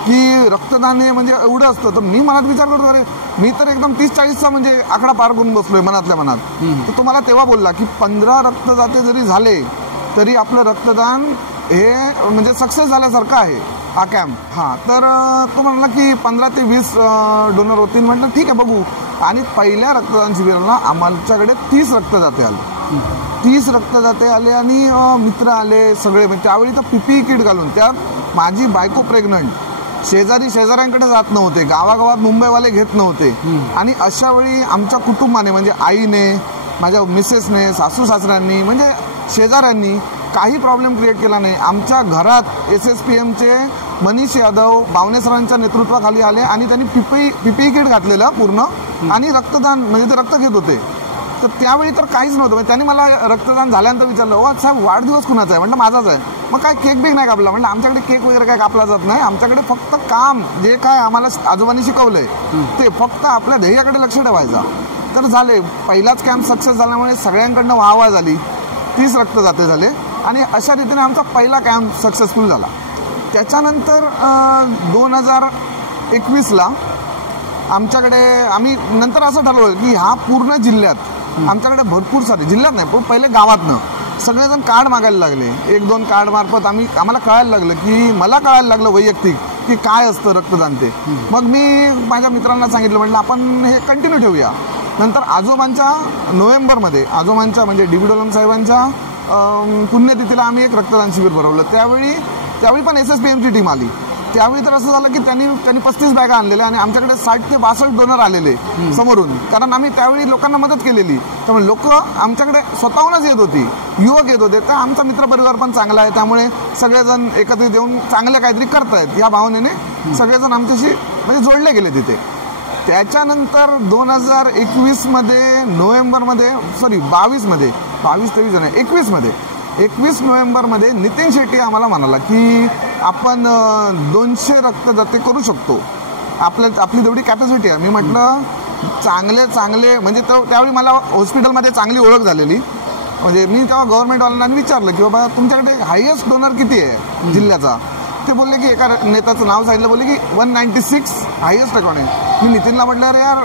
की रक्तदान हे म्हणजे एवढं असतं. तर मी मनात विचार करतो अरे मी तर एकदम 30-40चा म्हणजे आकडा पार करून बसलोय मनातल्या मनात. तर तो मला तेव्हा बोलला की 15 रक्तदाते जरी झाले तरी आपलं रक्तदान हे म्हणजे सक्सेस झाल्यासारखं आहे हा कॅम्प. हां, तर तो म्हणला की 15 ते 20 डोनर होतील. म्हटलं ठीक आहे बघू. आणि पहिल्या रक्तदान शिबिराला आमच्याकडे 30 रक्तदाते आले. 30 रक्तदाते आले आणि मित्र आले सगळे. म्हणजे त्यावेळी तर PPE किट घालून, त्यात माझी बायको प्रेग्नंट, शेजाऱ्यांकडे जात नव्हते, गावागावात मुंबईवाले घेत नव्हते. आणि अशा वेळी आमच्या कुटुंबाने म्हणजे आईने, माझ्या मिसेसने, सासू सासऱ्यांनी म्हणजे शेजाऱ्यांनी काही प्रॉब्लेम क्रिएट केला नाही. आमच्या घरात SSPMचे मनीष यादव बावणे सरांच्या नेतृत्वाखाली आले आणि त्यांनी PPE किट घातलेलं पूर्ण आणि रक्तदान म्हणजे ते रक्त घेत होते. तर त्यावेळी तर काहीच नव्हतं. म्हणजे त्यांनी मला रक्तदान झाल्यानंतर विचारलं ओ साहेब वाढदिवस कुणाचा आहे. म्हटलं माझाच आहे. मग काय केक बिक नाही कापला. म्हटलं आमच्याकडे केक वगैरे काय कापला जात नाही. आमच्याकडे फक्त काम जे काय आम्हाला आजोबांनी शिकवलंय ते फक्त आपल्या ध्येयाकडे लक्ष ठेवायचं. तर झाले. पहिलाच कॅम्प सक्सेस झाल्यामुळे सगळ्यांकडनं वाहवा झाली. 30 रक्तदाते झाले आणि अशा रीतीने आमचा पहिला कॅम्प सक्सेसफुल झाला. त्याच्यानंतर 2021ला आमच्याकडे आम्ही नंतर असं ठरवलं की ह्या पूर्ण जिल्ह्यात आमच्याकडे भरपूर सारे, जिल्ह्यात नाही पण पहिले गावातनं सगळेजण कार्ड मागायला लागले. 1-2 कार्ड मार्फत आम्हाला कळायला लागलं की मला कळायला लागलं वैयक्तिक की काय असतं रक्तदान ते. मग मी माझ्या मित्रांना सांगितलं म्हटलं आपण हे कंटिन्यू ठेवूया. नंतर आजोबांच्या नोव्हेंबरमध्ये आजोबांच्या म्हणजे DB डोलम साहेबांच्या पुण्यतिथीला आम्ही एक रक्तदान शिबिर भरवलं. त्यावेळी पण SSPMची टीम आली. त्यावेळी तर असं झालं की त्यांनी 35 बॅगा आणलेल्या आणि आमच्याकडे 60 ते 62 डोनर आलेले समोरून. कारण आम्ही त्यावेळी लोकांना मदत केलेली. त्यामुळे लोक आमच्याकडे स्वतःहूनच येत होती, युवक येत होते. तर आमचा मित्रपरिवार पण चांगला आहे त्यामुळे सगळेजण एकत्रित येऊन चांगलं काहीतरी करतायत या भावनेने सगळेजण आमच्याशी म्हणजे जोडले गेले तिथे. त्याच्यानंतर 2021मध्ये नोव्हेंबरमध्ये 21 नोव्हेंबरमध्ये नितीन शेट्टी आम्हाला म्हणाला की आपण 200 रक्तदाते करू शकतो. आपली तेवढी कॅपॅसिटी आहे. मी म्हटलं चांगले म्हणजे त्यावेळी मला हॉस्पिटलमध्ये चांगली ओळख झालेली. म्हणजे मी तेव्हा गव्हर्नमेंटवाल्यांना विचारलं की बाबा तुमच्याकडे हायेस्ट डोनर किती आहे जिल्ह्याचा. ते बोलले की एका नेत्याचं नाव सांगितलं, बोलले की 196 हायेस्ट अकाउंट आहे. मी नितीनला म्हटलं अरे यार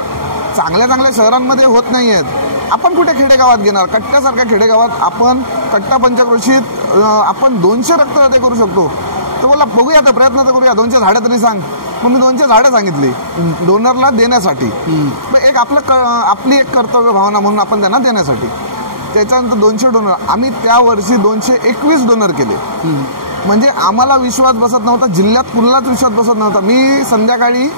चांगल्या शहरांमध्ये होत नाही आहेत, आपण कुठे खेडेगावात घेणार. कट्ट्यासारख्या खेडेगावात आपण कट्टा पंचक्रोशीत आपण 200 रक्तदाते करू शकतो. तर बोला बघूया आता प्रयत्न तर करूया, 200 झाडं तरी सांग. मग मी 200 झाडं सांगितली डोनरला देण्यासाठी. एक आपली एक कर्तव्य भावना म्हणून आपण त्यांना देण्यासाठी. त्याच्यानंतर 200 डोनर आम्ही त्या वर्षी 221 डोनर केले. म्हणजे आम्हाला विश्वास बसत नव्हता, जिल्ह्यात कुणालाच विश्वास बसत नव्हता. मी संध्याकाळी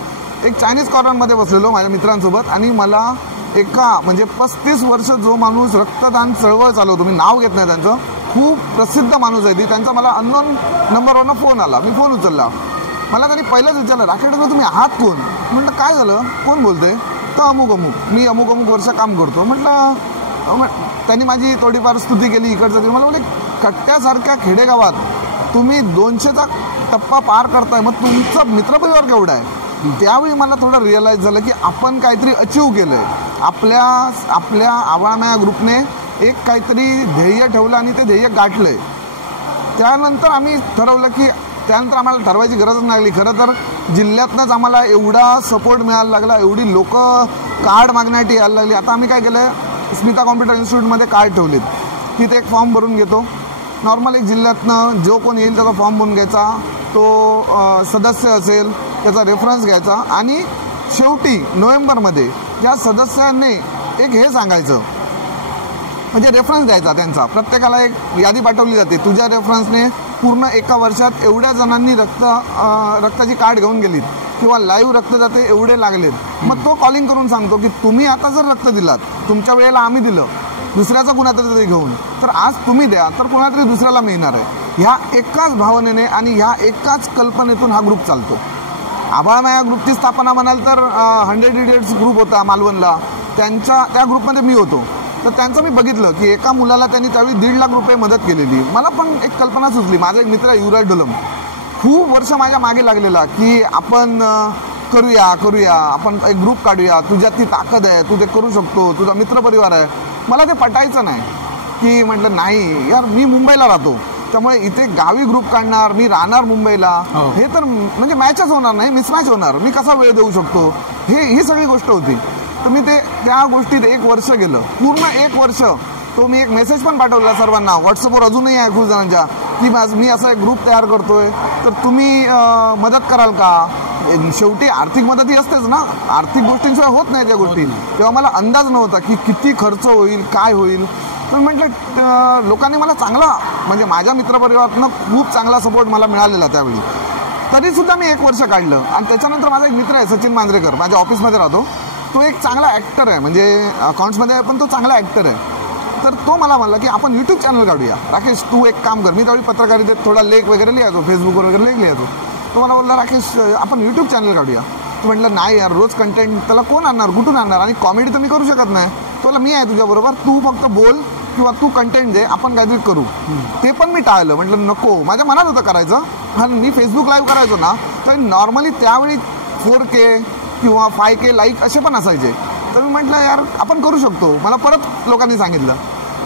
एक चायनीज कॉर्नरमध्ये बसलेलो माझ्या मित्रांसोबत आणि मला म्हणजे 35 वर्ष जो माणूस रक्तदान चळवळ चालवतो, मी नाव घेत नाही त्यांचं, खूप प्रसिद्ध माणूस आहे ती, त्यांचा मला अननोन नंबरवरनं फोन आला. मी फोन उचलला. मला त्यांनी पहिलंच विचारलं राकेश तुम्ही आहात कोण. म्हटलं काय झालं, कोण बोलते. तर अमुक मी अमुक वर्ष काम करतो. म्हटलं त्यांनी माझी थोडीफार स्तुती केली इकडचं. मला बोलले कट्ट्यासारख्या खेडेगावात तुम्ही 200चा टप्पा पार करताय, मग तुमचा मित्रपरिवार केवढा आहे. त्यावेळी मला थोडं रिअलाईज झालं की आपण काहीतरी अचीव केलं आहे. आपल्या आवाळमाया ग्रुपने एक काहीतरी ध्येय ठेवलं आणि ते ध्येय गाठलं आहे. त्यानंतर आम्ही ठरवलं की त्यानंतर आम्हाला ठरवायची गरजच नाही लागली. खरं तर जिल्ह्यातनंच आम्हाला एवढा सपोर्ट मिळायला लागला, एवढी लोक कार्ड मागण्यासाठी यायला लागली. आता आम्ही काय केलं, स्मिता कॉम्प्युटर इन्स्टिट्यूटमध्ये कार्ड ठेवलेत. तिथे एक फॉर्म भरून घेतो. नॉर्मल एक जिल्ह्यातनं जो कोण येईल त्याचा फॉर्म भरून घ्यायचा, तो सदस्य असेल त्याचा रेफरन्स घ्यायचा आणि शेवटी नोव्हेंबरमध्ये ज्या सदस्यांनी एक हे सांगायचं म्हणजे रेफरन्स द्यायचा त्यांचा. प्रत्येकाला एक यादी पाठवली जाते, तुझ्या रेफरन्सने पूर्ण एका वर्षात एवढ्या जणांनी रक्ताची कार्ड घेऊन गेलीत किंवा लाईव्ह रक्तदाते एवढे लागलेत. मग तो कॉलिंग करून सांगतो की तुम्ही आता जर रक्त दिलात, तुमच्या वेळेला आम्ही दिलं, दुसऱ्याचं कुणातरी तरी घेऊन, तर आज तुम्ही द्या तर कुणातरी दुसऱ्याला मिळणार आहे. ह्या एकाच भावनेने आणि ह्या एकाच कल्पनेतून हा ग्रुप चालतो. आभाळमाया ग्रुपची स्थापना म्हणाल तर 100 इडियट्स ग्रुप होता मालवणला, त्या ग्रुपमध्ये मी होतो. तर त्यांचं मी बघितलं की एका मुलाला त्यांनी त्यावेळी 1.5 लाख रुपये मदत केलेली. मला पण एक कल्पना सुचली. माझा एक मित्र युवराज डोलम खूप वर्ष माझ्या मागे लागलेला की आपण करूया आपण एक ग्रुप काढूया, तुझ्यात ती ताकद आहे, तू ते करू शकतो, तुझा मित्रपरिवार आहे. मला ते पटायचं नाही की म्हटलं नाही यार, मी मुंबईला राहतो त्यामुळे इथे गावी ग्रुप काढणार, मी राहणार मुंबईला, हे तर म्हणजे मॅचच होणार नाही, मिसमॅच होणार, मी कसा वेळ देऊ शकतो, ही सगळी गोष्ट होती. तर मी त्या गोष्टीत 1 वर्ष गेलं, पूर्ण 1 वर्ष. तो मी एक मेसेज पण पाठवला सर्वांना व्हॉट्सअपवर, अजूनही आहे खूप जणांच्या, की मी असा एक ग्रुप तयार करतोय, तर तुम्ही मदत कराल का. शेवटी आर्थिक मदत ही असतेच ना, आर्थिक गोष्टींशिवाय होत नाही त्या गोष्टी. तेव्हा मला अंदाज नव्हता की किती खर्च होईल, काय होईल. पण म्हटलं लोकांनी मला चांगला, म्हणजे माझ्या मित्रपरिवारातनं खूप चांगला सपोर्ट मला मिळालेला त्यावेळी. तरीसुद्धा मी 1 वर्ष काढलं. आणि त्याच्यानंतर माझा एक मित्र आहे सचिन मांजरेकर, माझ्या ऑफिसमध्ये राहतो. तो एक चांगला ॲक्टर आहे, म्हणजे अकाउंट्समध्ये आहे, पण तो चांगला ॲक्टर आहे. तर तो मला म्हणला की आपण यूट्यूब चॅनल काढूया. राकेश तू एक काम कर, मी त्यावेळी पत्रकारितेत थोडा लेख वगैरे लिहायचो, फेसबुकवर वगैरे लेख लिहायचो. तो मला बोलला राकेश आपण यूट्यूब चॅनल काढूया. तो म्हटलं नाही यार, रोज कंटेंट त्याला कोण आणणार, कुठून आणणार, आणि कॉमेडी तर मी करू शकत नाही. तो मी आहे तुझ्याबरोबर, तू फक्त बोल किंवा तू कंटेंट दे, आपण काहीतरी करू. ते पण मी टाळलं, म्हटलं नको, माझ्या मनात होतं करायचं. आणि मी फेसबुक लाईव्ह करायचो ना, तर नॉर्मली त्यावेळी 4K किंवा 5K लाईक असे पण असायचे. तर मी म्हटलं यार आपण करू शकतो. मला परत लोकांनी सांगितलं.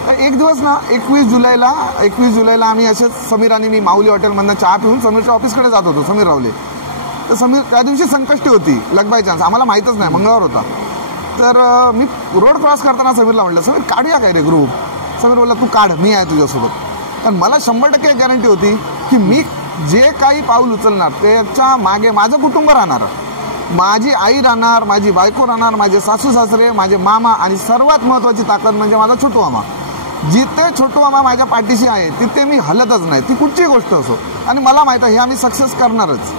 तर एक दिवस ना 21 जुलैला आम्ही असेच समीर आणि मी माऊली हॉटेलमधनं चहा पिऊन समीरच्या ऑफिसकडे जात होतो, समीर रावले. तर समीर त्या दिवशी संकष्टी होती, लक बाय चान्स, आम्हाला माहीतच नाही, मंगळवार होता. तर मी रोड क्रॉस करताना समीरला म्हटलं समीर काढूया काय रे ग्रुप. समीर बोलला तू काढ, मी आहे तुझ्यासोबत. कारण मला 100% गॅरंटी होती की मी जे काही पाऊल उचलणार त्याच्या मागे माझं कुटुंब राहणार, माझी आई राहणार, माझी बायको राहणार, माझे सासू सासरे, माझे मामा, आणि सर्वात महत्त्वाची ताकद म्हणजे माझा छोटू मामा. जिथे छोटू मामा माझ्या पाठीशी आहे तिथे मी हलतच नाही, ती कुठची गोष्ट असो. आणि मला माहीत आहे हे आम्ही सक्सेस करणारच.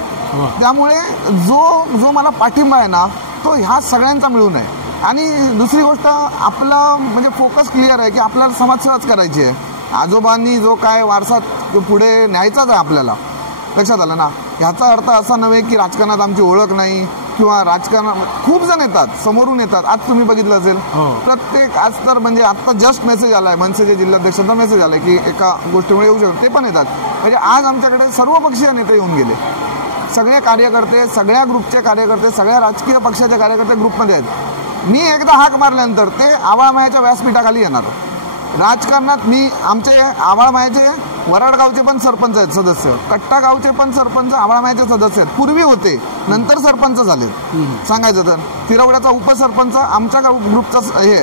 त्यामुळे जो मला पाठिंबा आहे ना, तो ह्या सगळ्यांचा मिळून आहे. आणि दुसरी गोष्ट, आपलं म्हणजे फोकस क्लिअर आहे की आपल्याला समाजसेवाच करायची आहे. आजोबांनी जो काय वारसा पुढे न्यायचाच आहे आपल्याला. लक्षात आलं ना. ह्याचा अर्थ असा नव्हे की राजकारणात आमची ओळख नाही, किंवा राजकारणात खूप जण येतात, समोरून येतात. आज तुम्ही बघितलं असेल प्रत्येक, आज तर म्हणजे आत्ता जस्ट मेसेज आलाय, मनसेचे जिल्हाध्यक्षांचा मेसेज आलाय की एका गोष्टीमुळे येऊ शकतो, ते पण येतात. म्हणजे आज आमच्याकडे सर्व पक्षीय नेते येऊन गेले, सगळे कार्यकर्ते, सगळ्या ग्रुपचे कार्यकर्ते, सगळ्या राजकीय पक्षाचे कार्यकर्ते ग्रुपमध्ये आहेत. मी एकदा हाक मारल्यानंतर ते आवाळमायाच्या व्यासपीठाखाली येणार. राजकारणात मी आमचे आवाळमायाचे वराडगावचे पण सरपंच आहेत सदस्य, कट्टा गावचे पण सरपंच आवाळमायाचे सदस्य आहेत. पूर्वी होते, नंतर सरपंच झाले. सांगायचं तर तिरवड्याचा उपसरपंच आमच्या ग्रुपचा हे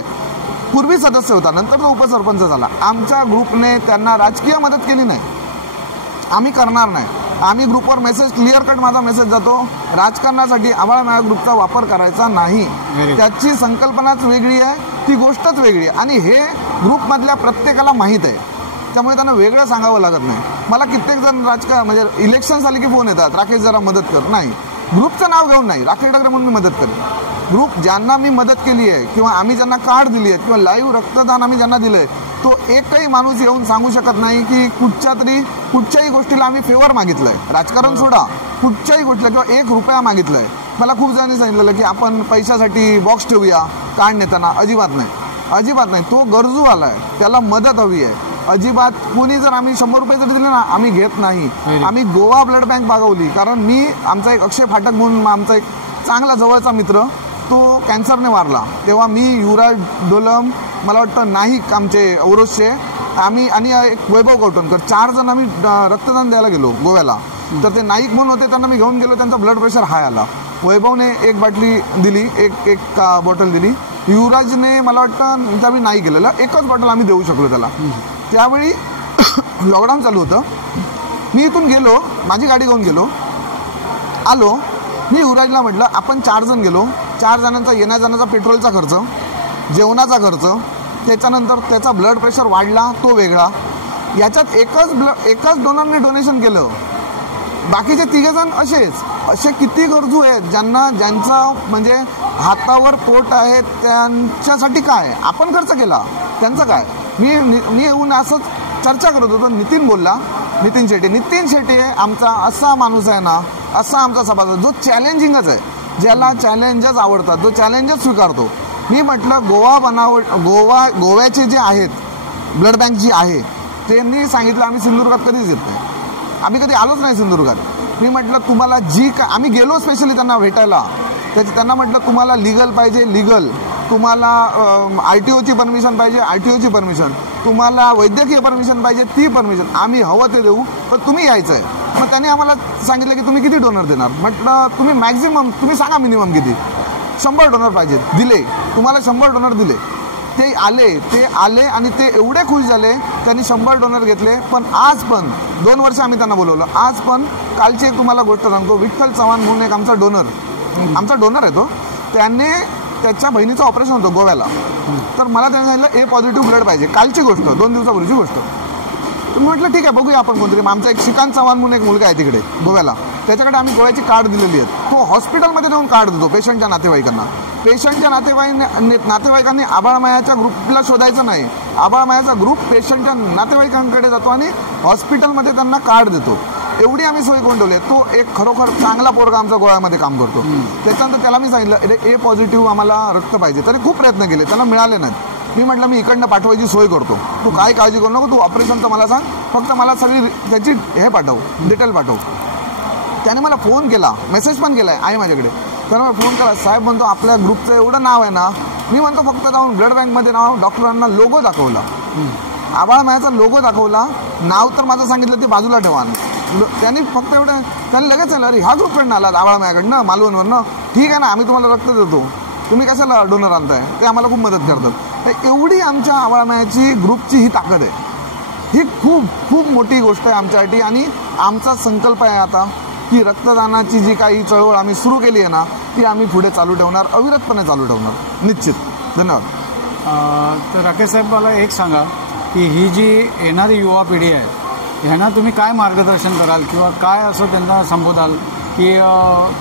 पूर्वी सदस्य होता, नंतर तो उपसरपंच झाला. आमच्या ग्रुपने त्यांना राजकीय मदत केली नाही, आम्ही करणार नाही. आम्ही ग्रुपवर मेसेज क्लिअर कट, माझा मेसेज जातो, राजकारणासाठी आवाळमाया ग्रुपचा वापर करायचा नाही. त्याची संकल्पनाच वेगळी आहे, ती गोष्टच वेगळी आहे. आणि हे ग्रुपमधल्या प्रत्येकाला माहीत आहे, त्यामुळे त्यांना वेगळं सांगावं लागत नाही. मला कित्येक जण राजकारण म्हणजे इलेक्शन झाली की फोन येतात, राकेश जरा मदत कर. नाही, ग्रुपचं नाव घेऊन नाही, राकेश डागरे म्हणून मी मदत करेन. ग्रुप ज्यांना मी मदत केली आहे किंवा आम्ही ज्यांना कार्ड दिली आहेत किंवा लाईव्ह रक्तदान आम्ही ज्यांना दिलं आहे, तो एकही माणूस येऊन सांगू शकत नाही की कुठच्याही गोष्टीला आम्ही फेवर मागितलं आहे. राजकारण सोडा, कुठच्याही गोष्टीला किंवा 1 रुपया मागितला आहे. मला खूप जणांनी सांगितलेलं की आपण पैशासाठी बॉक्स ठेवूया कार्ड नेताना. अजिबात नाही, अजिबात नाही. तो गरजू आला आहे, त्याला मदत हवी आहे. अजिबात कोणी जर आम्ही 100 रुपये जर दिले ना, आम्ही घेत नाही. आम्ही गोवा ब्लड बँक मागवली, कारण आमचा एक अक्षय फाटक म्हणून आमचा एक चांगला जवळचा मित्र, तो कॅन्सरने वारला. तेव्हा मी, युवराज डोलम, मला वाटतं नाईक आमचे औरोजचे, आम्ही आणि एक वैभव कौटणकर, 4 जण आम्ही रक्तदान द्यायला गेलो गोव्याला. तर ते नाईक म्हणून होते, त्यांना मी घेऊन गेलो. त्यांचा ब्लड प्रेशर हाय आला. वैभवने 1 बाटली दिली, एक बॉटल दिली. युवराजने मला वाटतं त्यावेळी नाही केलेलं, 1च बॉटल आम्ही देऊ शकलो त्याला. त्यावेळी लॉकडाऊन चालू होतं. मी इथून गेलो, माझी गाडी घेऊन गेलो, आलो. मी युवराजला म्हटलं आपण 4 जण गेलो, 4 जणांचा येण्या जाण्याचा पेट्रोलचा खर्च, जेवणाचा खर्च, त्याच्यानंतर त्याचा ब्लड प्रेशर वाढला तो वेगळा. याच्यात एकाच डोनरने डोनेशन केलं. बाकीचे 3 जण असे किती गरजू आहेत ज्यांचा म्हणजे हातावर पोट आहे, त्यांच्यासाठी काय आपण खर्च केला, त्यांचं काय. मी येऊन असंच चर्चा करत होतो. नितीन शेट्टी आमचा असा माणूस आहे ना, असा आमचा सभासद जो चॅलेंजिंगच आहे, ज्याला चॅलेंजेस आवडतात, जो चॅलेंजेस स्वीकारतो. मी म्हटलं गोव्याचे जे आहेत ब्लड बँक जी आहे, त्यांनी सांगितलं आम्ही सिंधुदुर्गात कधीच येत नाही, आम्ही कधी आलोच नाही सिंधुदुर्गात. मी म्हटलं तुम्हाला जी काय, आम्ही गेलो स्पेशली त्यांना भेटायला, त्यांना म्हटलं तुम्हाला लिगल पाहिजे लिगल, तुम्हाला RTOची परमिशन पाहिजे RTOची परमिशन, तुम्हाला वैद्यकीय परमिशन पाहिजे ती परमिशन, आम्ही हवं ते देऊ, पण तुम्ही यायचं आहे. मग त्यांनी आम्हाला सांगितलं की तुम्ही किती डोनर देणार. म्हटलं तुम्ही मॅक्झिमम तुम्ही सांगा मिनिमम किती. 100 डोनर पाहिजे. दिले, तुम्हाला 100 डोनर दिले. ते आले आणि ते एवढे खुश झाले, त्यांनी 100 डोनर घेतले. पण आज पण 2 वर्ष आम्ही त्यांना बोलवलं. आज पण कालची एक तुम्हाला गोष्ट सांगतो. विठ्ठल चव्हाण म्हणून एक आमचा डोनर आहे तो, त्याने त्याच्या बहिणीचं ऑपरेशन होतं गोव्याला. तर मला त्याने सांगितलं A पॉझिटिव्ह ब्लड पाहिजे. कालची गोष्ट, 2 दिवसापूर्वीची गोष्ट. तर म्हटलं ठीक आहे बघूया आपण कोणतरी. आमचा एक श्रीकांत चव्हाण म्हणून एक मुलगा आहे तिकडे गोव्याला, त्याच्याकडे आम्ही गोव्याची कार्ड दिलेली आहेत. तो हॉस्पिटलमध्ये नेऊन कार्ड देतो पेशंटच्या नातेवाईकांना. पेशंटच्या नातेवाईकांनी आबाळमायाच्या ग्रुपला शोधायचं नाही. आबाळमायाचा ग्रुप पेशंटच्या नातेवाईकांकडे जातो आणि हॉस्पिटलमध्ये त्यांना कार्ड देतो. एवढी आम्ही सोय करून ठेवली. तो एक खरोखर चांगला पोरगा आमचा गोव्यामध्ये काम करतो. त्याच्यानंतर त्याला मी सांगितलं A पॉझिटिव्ह आम्हाला रक्त पाहिजे. तरी खूप प्रयत्न केले, त्याला मिळाले नाहीत. मी म्हटलं मी इकडनं पाठवायची सोय करतो, तू काय काळजी करू नको, तू ऑपरेशनचं मला सांग, फक्त मला सगळी त्याची पाठव, डिटेल पाठव. त्याने मला फोन केला, मेसेज पण केला आहे माझ्याकडे. त्याने मला फोन केला, साहेब म्हणतो आपल्या ग्रुपचं एवढं नाव आहे ना. मी म्हणतो फक्त जाऊन ब्लड बँकमध्ये नाव, डॉक्टरांना लोगो दाखवला, आबाळमायाचा लोगो दाखवला, नाव तर माझं सांगितलं ते बाजूला ठेवा. त्यांनी फक्त एवढं, त्यांनी लगेच आलं, अरे ह्या ग्रुपकडनं आला आबाळमायाकडनं मालवणवरनं, ठीक आहे ना आम्ही तुम्हाला रक्त देतो, तुम्ही कशाला डोनर आणताय, ते आम्हाला खूप मदत करतात. एवढी आमच्या आबाळमायाची ग्रुपची ही ताकद आहे. ही खूप खूप मोठी गोष्ट आहे आमच्यासाठी. आणि आमचा संकल्प आहे आता की रक्तदानाची जी काही चळवळ आम्ही सुरू केली आहे ना, ती आम्ही पुढे चालू ठेवणार, अविरतपणे चालू ठेवणार, निश्चित. धन्यवाद. तर राकेश साहेब मला एक सांगा की ही जी येणारी युवा पिढी आहे ह्यांना तुम्ही काय मार्गदर्शन कराल किंवा काय असं त्यांना संबोधाल की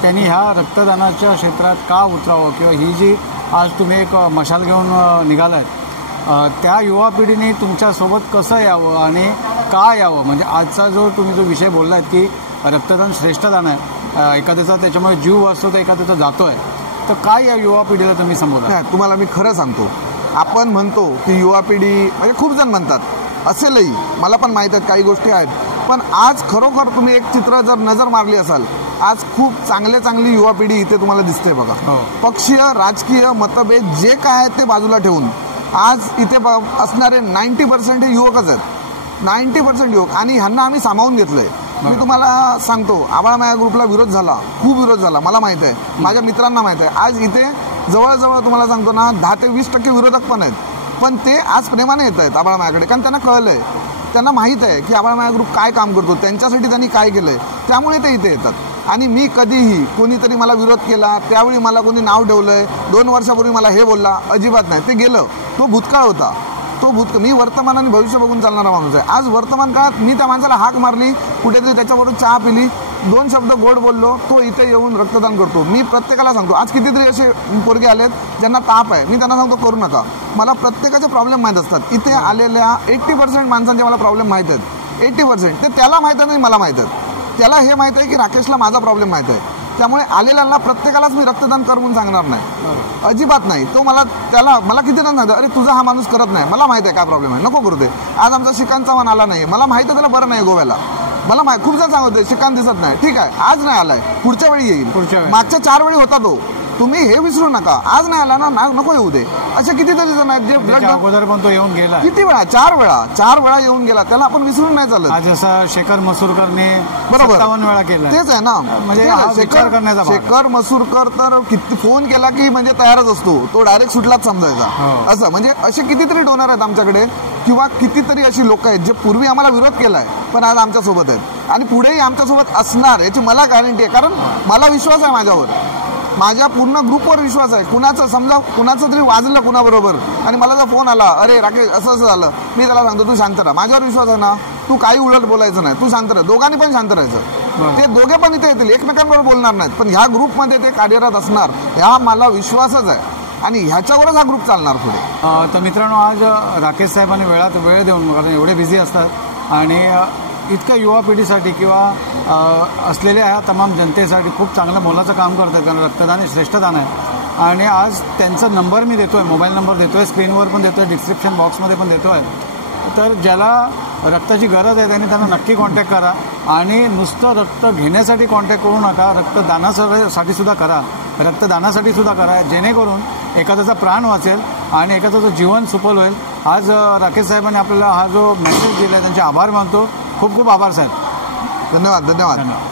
त्यांनी ह्या रक्तदानाच्या क्षेत्रात का उतरावं, किंवा ही जी आज तुम्ही एक मशाल घेऊन निघालात त्या युवा पिढीने तुमच्यासोबत कसं यावं आणि का यावं. म्हणजे आजचा जो विषय बोललात की रक्तदान श्रेष्ठदान आहे, एखाद्याचा त्याच्यामुळे जीव असतो तर एखाद्याचा जातो आहे, तर काय या युवा पिढीला तुम्ही संबोधा. तुम्हाला मी खरं सांगतो, आपण म्हणतो की युवा पिढी, म्हणजे खूप जण म्हणतात, असेलही, मला पण माहीत आहेत काही गोष्टी आहेत, पण आज खरोखर तुम्ही एक चित्र जर नजर मारली असाल, आज खूप चांगली युवा पिढी इथे तुम्हाला दिसते बघा. पक्षीय राजकीय मतभेद जे काय आहेत ते बाजूला ठेवून आज इथे असणारे 90% हे युवकच आहेत. 90% युवक. आणि ह्यांना आम्ही सामावून घेतलंय. मी तुम्हाला सांगतो, आबाळमाया ग्रुपला विरोध झाला, खूप विरोध झाला, मला माहित आहे, माझ्या मित्रांना माहित आहे. आज इथे जवळजवळ तुम्हाला सांगतो ना 10 ते 20% विरोधक पण आहेत, पण ते आज प्रेमाने येत आहेत आबाळमायाकडे, कारण त्यांना कळलंय, त्यांना माहीत आहे की आबाळमाया ग्रुप काय काम करतो, त्यांच्यासाठी त्यांनी काय केलंय, त्यामुळे ते इथे येतात. आणि मी कधीही कोणीतरी मला विरोध केला त्यावेळी मला कोणी नाव ठेवलंय, 2 वर्षापूर्वी मला हे बोलला, अजिबात नाही. ते गेलं, तो भूतकाळ होता, मी वर्तमान आणि भविष्य बघून चालणारा माणूस आहे. आज वर्तमान काळात मी त्या माणसाला हाक मारली, कुठेतरी त्याच्याबरोबर चहा पिली, 2 शब्द गोड बोललो, तो इथे येऊन रक्तदान करतो. मी प्रत्येकाला सांगतो, आज कितीतरी असे पोरगे आलेत ज्यांना ताप आहे, मी त्यांना सांगतो करू नका. मला प्रत्येकाचे प्रॉब्लेम माहीत असतात. इथे आलेल्या 80% माणसांचे मला प्रॉब्लेम माहीत आहेत. 80% ते त्याला माहीत आहे, मला माहीत आहे. त्याला हे माहीत आहे की राकेशला माझा प्रॉब्लेम माहीत आहे. त्यामुळे आलेल्यांना प्रत्येकालाच मी रक्तदान करून सांगणार नाही, अजिबात नाही. तो मला किती जण सांगतो, अरे तुझा हा माणूस करत नाही, मला माहिती आहे काय प्रॉब्लेम आहे, नको करू दे. आज आमचा श्रीकांत चव्हाण आला नाही, मला माहिती आहे त्याला बरं नाही गोव्याला, मला खूप जण सांगते श्रीकांत दिसत नाही, ठीक आहे आज नाही आलाय, पुढच्या वेळी येईल. मागच्या 4 वेळी होता तो, तुम्ही हे विसरू नका. आज नाही आला ना, नको येऊ दे. असे कितीतरी जण आहेत जे ब्लड अगोदर पण तो येऊन गेला, किती वेळा, 4 वेळा येऊन गेला, त्याला आपण विसरून नाही चालत. आज जसं शेखर मसूरकरने बरोबर 57 वेळा केला, तेच आहे ना. म्हणजे शेखर मसूरकर तर किती फोन केला की म्हणजे तयारच असतो, तो डायरेक्ट सुटलाच समजायचा असं. म्हणजे असे कितीतरी डोनर आहेत आमच्याकडे, किंवा कितीतरी अशी लोक आहेत जे पूर्वी आम्हाला विरोध केलाय पण आज आमच्यासोबत आहेत आणि पुढेही आमच्यासोबत असणार, याची मला गॅरंटी आहे. कारण मला विश्वास आहे माझ्यावर, माझ्या पूर्ण ग्रुपवर विश्वास आहे. कुणाचं तरी वाजलं कुणाबरोबर आणि मला जर फोन आला, अरे राकेश असं झालं, मी त्याला सांगतो तू शांत राहा, माझ्यावर विश्वास आहे ना, तू काही उलट बोलायचं नाही, तू शांत राहा. दोघांनी पण शांत राहायचं. ते दोघे पण इथे येतील, एकमेकांबरोबर बोलणार नाहीत, पण ह्या ग्रुपमध्ये ते कार्यरत असणार, ह्या मला विश्वासच आहे आणि ह्याच्यावरच हा ग्रुप चालणार पुढे. तर मित्रांनो, आज राकेश साहेबांनी वेळ देऊन, कारण एवढे बिझी असतात आणि इतक्या युवा पिढीसाठी किंवा असलेल्या ह्या तमाम जनतेसाठी खूप चांगलं मोलाचं काम करतात, कारण रक्तदान हे श्रेष्ठदान आहे. आणि आज त्यांचा नंबर मी देतो आहे, मोबाईल नंबर देतो आहे, स्क्रीनवर पण देतो आहे, डिस्क्रिप्शन बॉक्समध्ये पण देतो आहे. तर ज्याला रक्ताची गरज आहे त्यांनी त्यांना नक्की कॉन्टॅक्ट करा आणि नुसतं रक्त घेण्यासाठी कॉन्टॅक्ट करू नका, रक्तदानासाठी सुद्धा करा, रक्तदानासाठी सुद्धा करा, जेणेकरून एखाद्याचा प्राण वाचेल आणि एखाद्याचं जीवन सुफल होईल. आज राकेश साहेबांनी आपल्याला हा जो मेसेज दिला आहे त्यांचे आभार मानतो. खूप खूप आभार साहेब. धन्यवाद धन्यवाद. धन्यवाद.